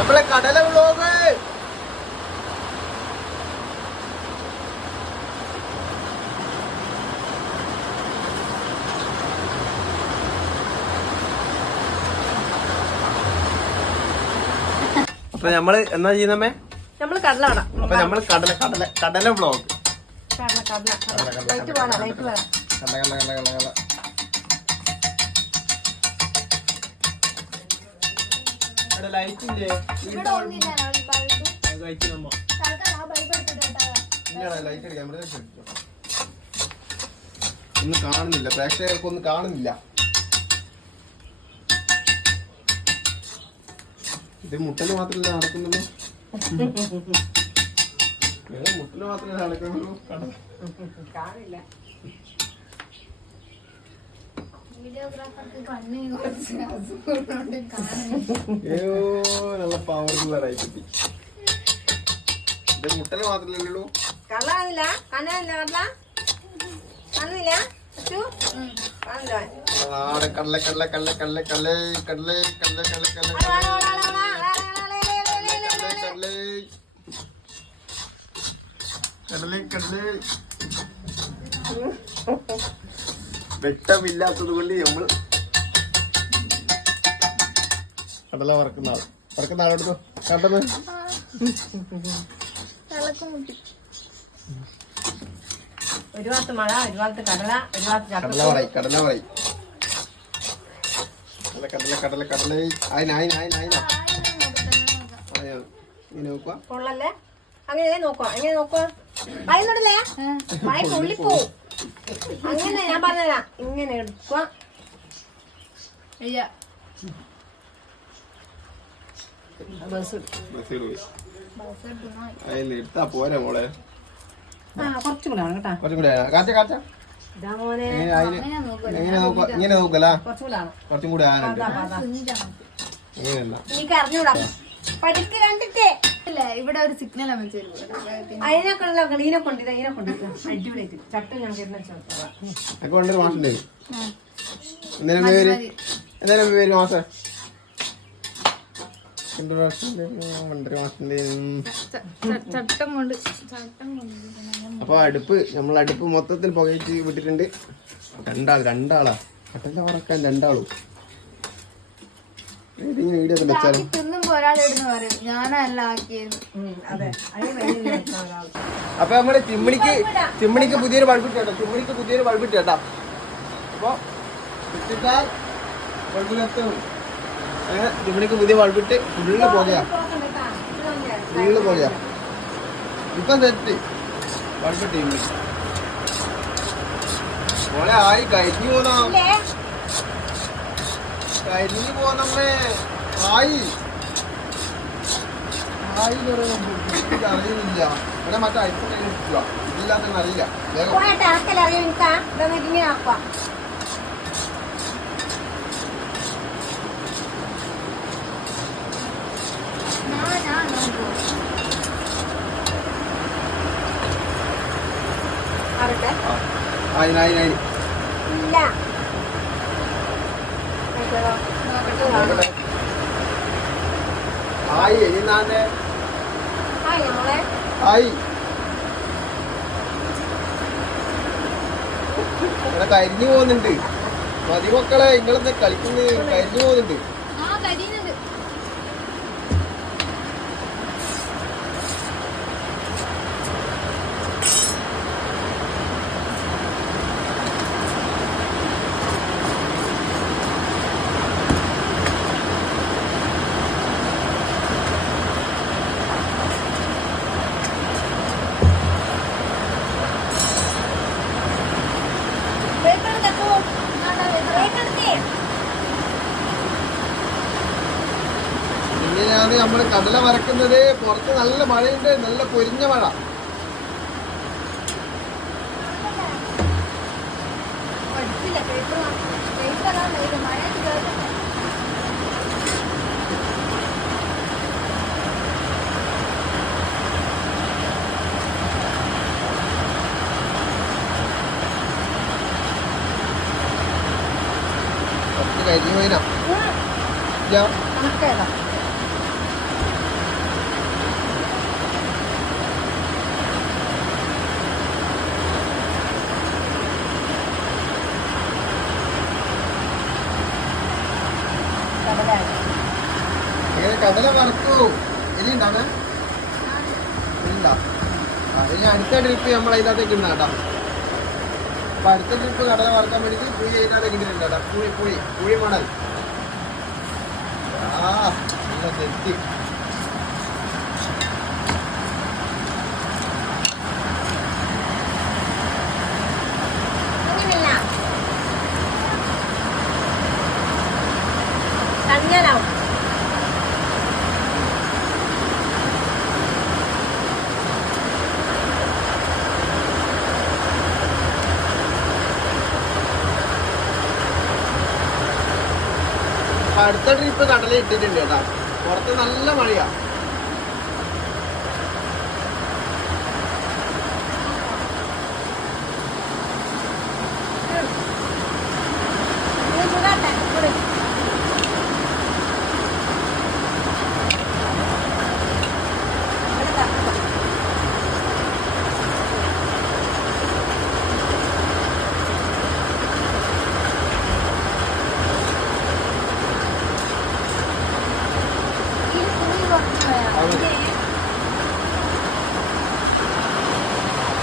നമ്മളെ കടല വ്ളോഗ്. അപ്പൊ നമ്മൾ എന്താ ചെയ്യുന്നമ്മേ നമ്മൾ കടല കടല അപ്പൊ നമ്മൾ കടല കടല കടല വ്ളോഗ്. കടല കടല കടല, കടല, കടല കടല, വേണം. കടല കടല കടല കടല. ഇവിടെ ലൈറ്റ് ഇല്ലേ? ഇവിടെ ലൈറ്റ് ഒന്നും കാണുന്നില്ല. പ്രേക്ഷകർക്കൊന്നും കാണുന്നില്ല. ഇത് മുട്ടൽ മാത്രല്ല നടക്കുന്നുള്ളൂ? മുട്ടൽ മാത്രമേ നടക്കുന്നുള്ളൂ. കാണില്ല അയ്യോ നല്ല പവർഫുള്ള കിട്ടി ഇത് മുട്ടൽ മാത്രമല്ലല്ലോ കടല കാണില്ല കണ്ണില്ല കടല കാണില്ല അച്ചു കാണില്ല നാടൻ കടല കടല കടല കടല കടല കടല കടല കടല കടല വെട്ടമില്ലാത്തത് കൊണ്ട് നമ്മൾ കടല വറക്കുന്ന ആൾ വറക്കുന്ന ആളെടുത്തു കണ്ടത്? ഒരു ഭാഗത്ത് മഴ ഒരു ഭാഗത്ത് കടല ഒരു ഭാഗത്ത് കടല ചക്ക കടല പറയി കടല കടല കടല കടല. അയിന അയിന അയിന അയ്യോ ഇങ്ങനെ നോക്കുക കൊള്ളല്ലേ? അങ്ങനെ നോക്കുക എങ്ങനെ നോക്കുക അങ്ങനെ ഞാൻ പറഞ്ഞുതരാം ഇങ്ങനെ എടുക്കുക. പഠിക്ക് കണ്ടിട്ടേ. ഇവിടെ ഒരു സിഗ്നൽ അപ്പൊ അടുപ്പ് നമ്മൾ അടുപ്പ് മൊത്തത്തിൽ പുകയിച്ച് വിട്ടിട്ടുണ്ട്. രണ്ടാൾ രണ്ടാളാ. കട്ടല്ല ഉറക്കാൻ രണ്ടാളും. ഇതിങ്ങനെ വീഡിയോ ഒക്കെ വെച്ചാലും? തിന്നുമ്പോ ഒരാളിടുന്ന് പറയും ഞാനല്ല ആക്കിയത്. അതെ. അതിന് വലിയ ഒരാൾ അപ്പൊ നമ്മൾ തിമ്മണിക്ക് തിമ്മണിക്ക് പുതിയൊരു ബൾബിട്ട് കേട്ടോ. തിമ്മണിക്ക് പുതിയൊരു ബൾബിട്ട് കേട്ടോ. അപ്പൊ ഇട്ടിട്ടാൽ ചിമ്മിണിക്ക് പുതിയ ബൾബിട്ട് ഫുള്ള് പോകയാ. ഫുള്ള് പോകയാ. ഇപ്പൊ തെറ്റ്. ബൾബിട്ട് ആയി കഴിഞ്ഞു പോന്നാ? കഴിഞ്ഞു പോന്നമ്മേ ആയി. ആയി അറിയുന്നില്ല. ഇവിടെ മറ്റേ ഐഫോൺ എടുക്കുക ഇതില്ലാത്ത അറിയില്ല. അതിനായി പോയിട്ട് ഇറക്കലറിയാം എനിക്ക് ഇതൊന്നും ഇങ്ങനെ ആക്കാം ഞാൻ ഞാൻ നോക്കൂ ആവട്ടെ ആ. ആയി ആയി ആയി ഇല്ല ആയിക്കോളോ. ഹായ് നമ്മളെ ആയി ഇവിടെ കരിഞ്ഞു പോകുന്നുണ്ട്. മതി മക്കളെ നിങ്ങളെന്താ കളിക്കുന്നത് കരിഞ്ഞു പോകുന്നുണ്ട്. കടല വരക്കുന്നത് പുറത്ത് നല്ല മഴയുണ്ട് നല്ല പൊരിഞ്ഞ മഴ. കരിഞ്ഞു പോയിനാ. ഇല്ല. കടല വറുത്തു. ഇനി ഉണ്ടാണ് ഇല്ല. ഇനി അടുത്ത ട്രിപ്പ് നമ്മൾ അതിനകത്തേക്ക് ഉണ്ടാട്ടാ അപ്പൊ അടുത്ത ട്രിപ്പ് കടല വറുക്കാൻ വേണ്ടിട്ട് പുഴി അതിനകത്തേക്ക് ഇടുന്നുണ്ട് പുഴി പുഴി പുഴി മണൽ ആ നല്ല തെറ്റി അടുത്ത ട്രിപ്പ് കടലിൽ ഇട്ടിട്ടുണ്ട് കേട്ടോ. പുറത്ത് നല്ല മഴയാ.